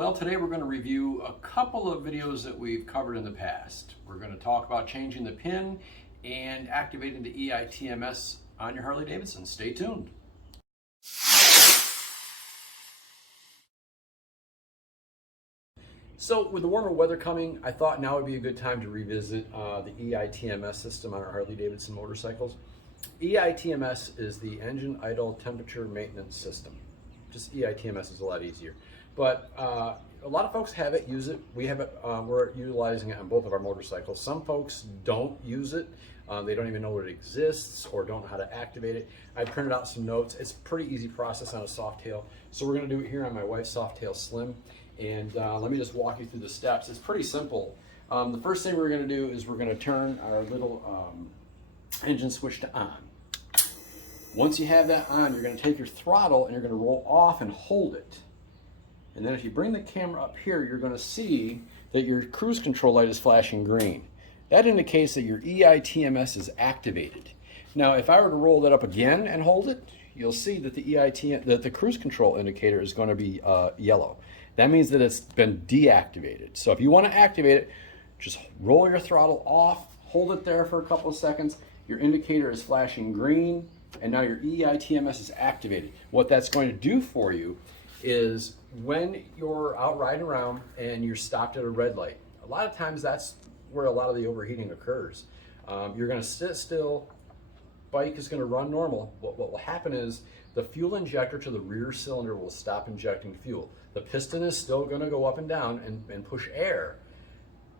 Well, today we're going to review a couple of videos that we've covered in the past. We're going to talk about changing the PIN and activating the EITMS on your Harley Davidson. Stay tuned. So with the warmer weather coming, I thought now would be a good time to revisit the EITMS system on our Harley Davidson motorcycles. EITMS is the Engine Idle Temperature Maintenance System. Just EITMS is a lot easier. But a lot of folks have it, use it. We have it, we're utilizing it on both of our motorcycles. Some folks don't use it. They don't even know it exists or don't know how to activate it. I printed out some notes. It's a pretty easy process on a Softail. So we're gonna do it here on my wife's Softail Slim. And let me just walk you through the steps. It's pretty simple. The first thing we're gonna do is we're gonna turn our little engine switch to on. Once you have that on, you're gonna take your throttle and you're gonna roll off and hold it. And then if you bring the camera up here, you're gonna see that your cruise control light is flashing green. That indicates that your EITMS is activated. Now, if I were to roll that up again and hold it, you'll see that the cruise control indicator is gonna be yellow. That means that it's been deactivated. So if you wanna activate it, just roll your throttle off, hold it there for a couple of seconds. Your indicator is flashing green, and now your EITMS is activated. What that's going to do for you is when you're out riding around and you're stopped at a red light, a lot of times that's where a lot of the overheating occurs. You're gonna sit still, bike is gonna run normal. What will happen is the fuel injector to the rear cylinder will stop injecting fuel. The piston is still gonna go up and down and push air,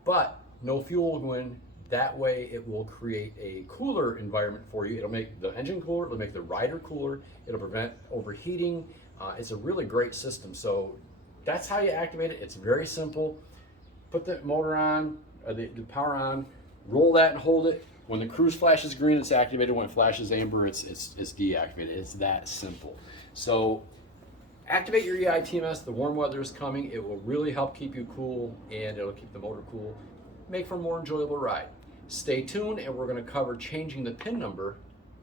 but no fuel will go in. That way it will create a cooler environment for you. It'll make the engine cooler, it'll make the rider cooler, it'll prevent overheating. It's a really great system. So that's how you activate it. It's very simple. Put the motor on, the power on, roll that and hold it. When the cruise flashes green, it's activated. When it flashes amber, it's deactivated. It's that simple. So activate your EITMS. The warm weather is coming. It will really help keep you cool and it'll keep the motor cool. Make for a more enjoyable ride. Stay tuned and we're going to cover changing the PIN number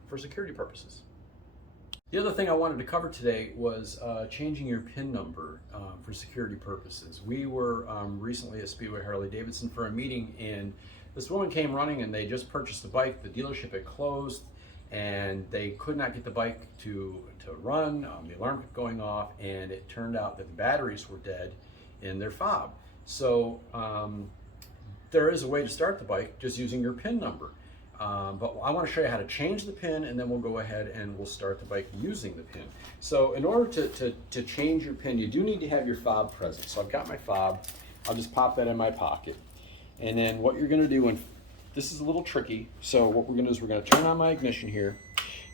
for security purposes. The other thing I wanted to cover today was changing your PIN number for security purposes. We were recently at Speedway Harley Davidson for a meeting, and this woman came running and they just purchased a bike. The dealership had closed and they could not get the bike to run. The alarm kept going off, and it turned out that the batteries were dead in their fob. So there is a way to start the bike just using your PIN number. But I want to show you how to change the PIN, and then we'll go ahead and we'll start the bike using the PIN. So in order to change your PIN, you do need to have your fob present. So I've got my fob. I'll just pop that in my pocket. And then what you're going to do, and this is a little tricky, so what we're going to do is we're going to turn on my ignition here,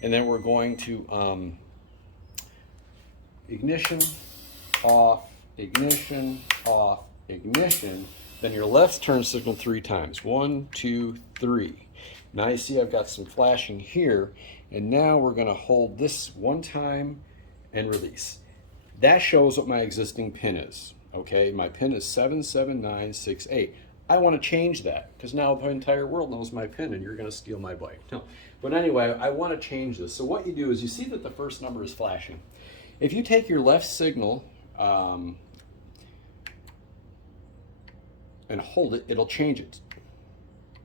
and then we're going to ignition, off, ignition, off, ignition. Then your left turn signal 3 times. 1, 2, 3. Now you see I've got some flashing here, and now we're gonna hold this one time and release. That shows what my existing PIN is, okay? My PIN is 77968. I wanna change that, because now the entire world knows my PIN and you're gonna steal my bike. No. But anyway, I wanna change this. So what you do is you see that the first number is flashing. If you take your left signal and hold it, it'll change it.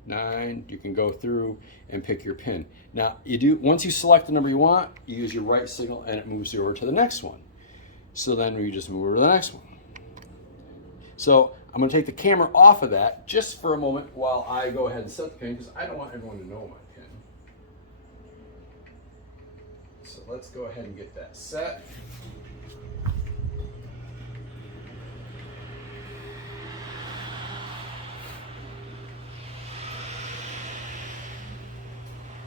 9, you can go through and pick your PIN. Now, once you select the number you want, you use your right signal and it moves you over to the next one. So then we just move over to the next one. So I'm gonna take the camera off of that just for a moment while I go ahead and set the PIN, because I don't want everyone to know my PIN. So let's go ahead and get that set.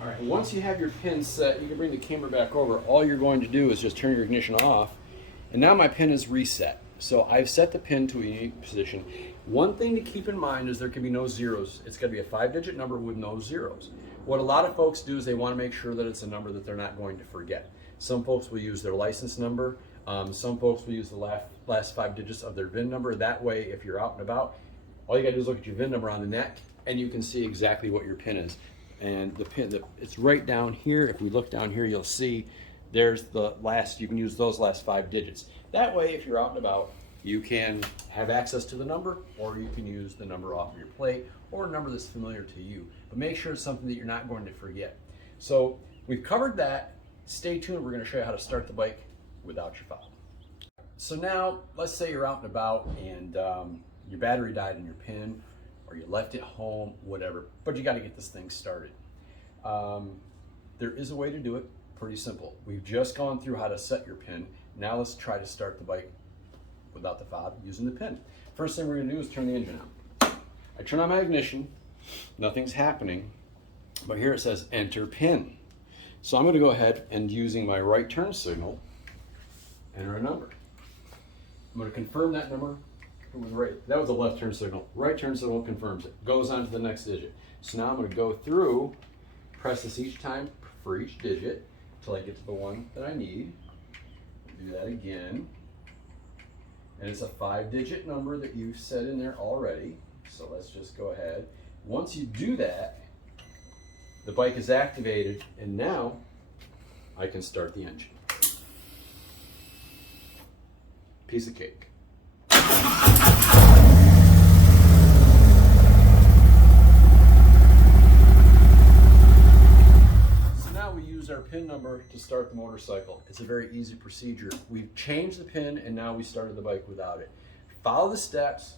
All right, once you have your PIN set, you can bring the camera back over. All you're going to do is just turn your ignition off, and now my PIN is reset. So I've set the PIN to a unique position. One thing to keep in mind is there can be no zeros. It's got to be a 5-digit number with no zeros. What a lot of folks do is they want to make sure that it's a number that they're not going to forget. Some folks will use their license number. Some folks will use the last 5 digits of their VIN number. That way, if you're out and about, all you got to do is look at your VIN number on the neck, and you can see exactly what your PIN is. And the PIN, it's right down here. If we look down here, you'll see there's the last, you can use those last 5 digits. That way, if you're out and about, You can have access to the number, or you can use the number off of your plate, or a number that's familiar to you. But make sure it's something that you're not going to forget. So we've covered that. Stay tuned. We're going to show you how to start the bike without your fob. So now, let's say you're out and about and your battery died in your PIN, or you left it home, whatever, but you got to get this thing started. There is a way to do it, pretty simple. We've just gone through how to set your PIN. Now let's try to start the bike without the fob using the PIN. First thing we're going to do is turn the engine on. I turn on my ignition, nothing's happening, but here it says enter PIN. So I'm going to go ahead and, using my right turn signal, enter a number. I'm going to confirm that number. That was a left turn signal. Right turn signal confirms it. Goes on to the next digit. So now I'm going to go through, press this each time for each digit until I get to the one that I need. Do that again. And it's a 5-digit number that you've set in there already. So let's just go ahead. Once you do that, the bike is activated, and now I can start the engine. Piece of cake. Our PIN number to start the motorcycle. It's a very easy procedure. We've changed the PIN and now we started the bike without it. Follow the steps.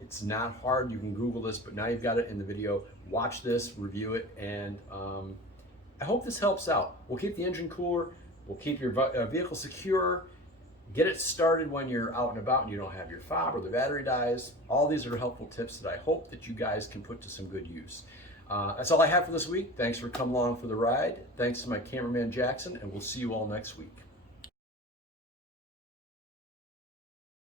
It's not hard. You can Google this, but now you've got it in the video. Watch this, review it, and I hope this helps out. We'll keep the engine cooler. We'll keep your vehicle secure. Get it started when you're out and about and you don't have your fob or the battery dies. All these are helpful tips that I hope that you guys can put to some good use. That's all I have for this week. Thanks for coming along for the ride. Thanks to my cameraman Jackson, and we'll see you all next week.